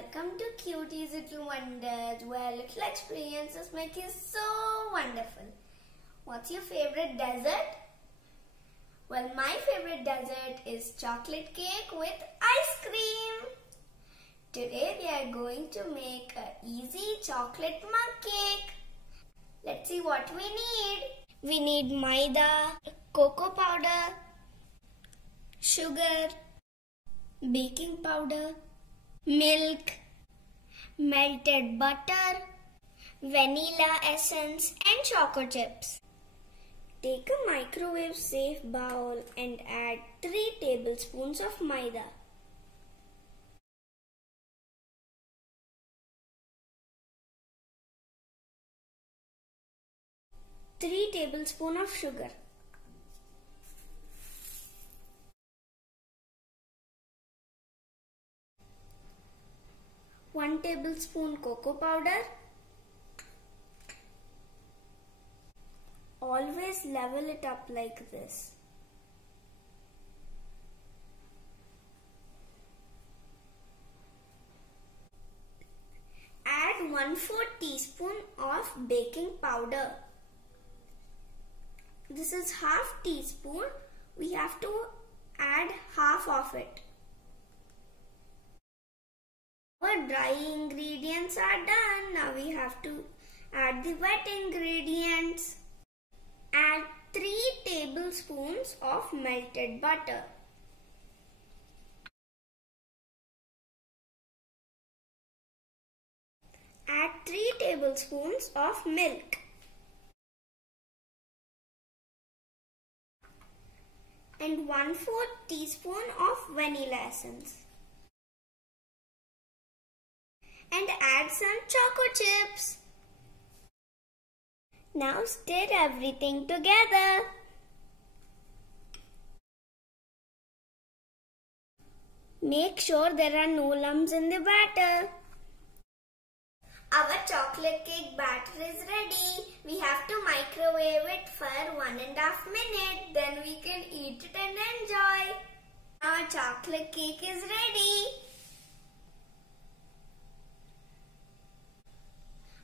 welcome to Cutie's Little Wonders, where little experiences make you so wonderful. What's your favorite dessert? Well, my favorite dessert is chocolate cake with ice cream. Today we are going to make an easy chocolate mug cake. Let's see what we need. We need maida, cocoa powder, sugar, baking powder, milk, melted butter, vanilla essence and choco chips. Take a microwave safe bowl and add 3 tablespoons of maida. Three tablespoons of sugar. 1 tablespoon cocoa powder. Always level it up like this. Add 1/4 teaspoon of baking powder. This is half teaspoon. We have to add half of it. Our dry ingredients are done. Now we have to add the wet ingredients. Add 3 tablespoons of melted butter. Add 3 tablespoons of milk. And 1/4 teaspoon of vanilla essence. And add some choco chips. Now stir everything together. Make sure there are no lumps in the batter. Our chocolate cake batter is ready. We have to microwave it for 1.5 minutes. Then we can eat it and enjoy. Our chocolate cake is ready.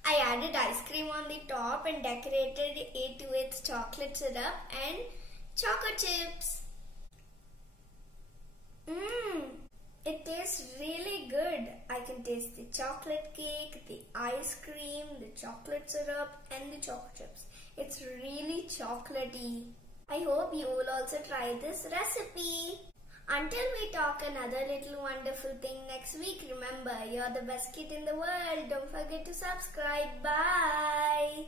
I added ice cream on the top and decorated it with chocolate syrup and choco chips. It tastes really good. I can taste the chocolate cake, the ice cream, the chocolate syrup and the choco chips. It's really chocolatey. I hope you will also try this recipe. Until we talk another little wonderful thing next week, remember, you're the best kid in the world. Don't forget to subscribe. Bye.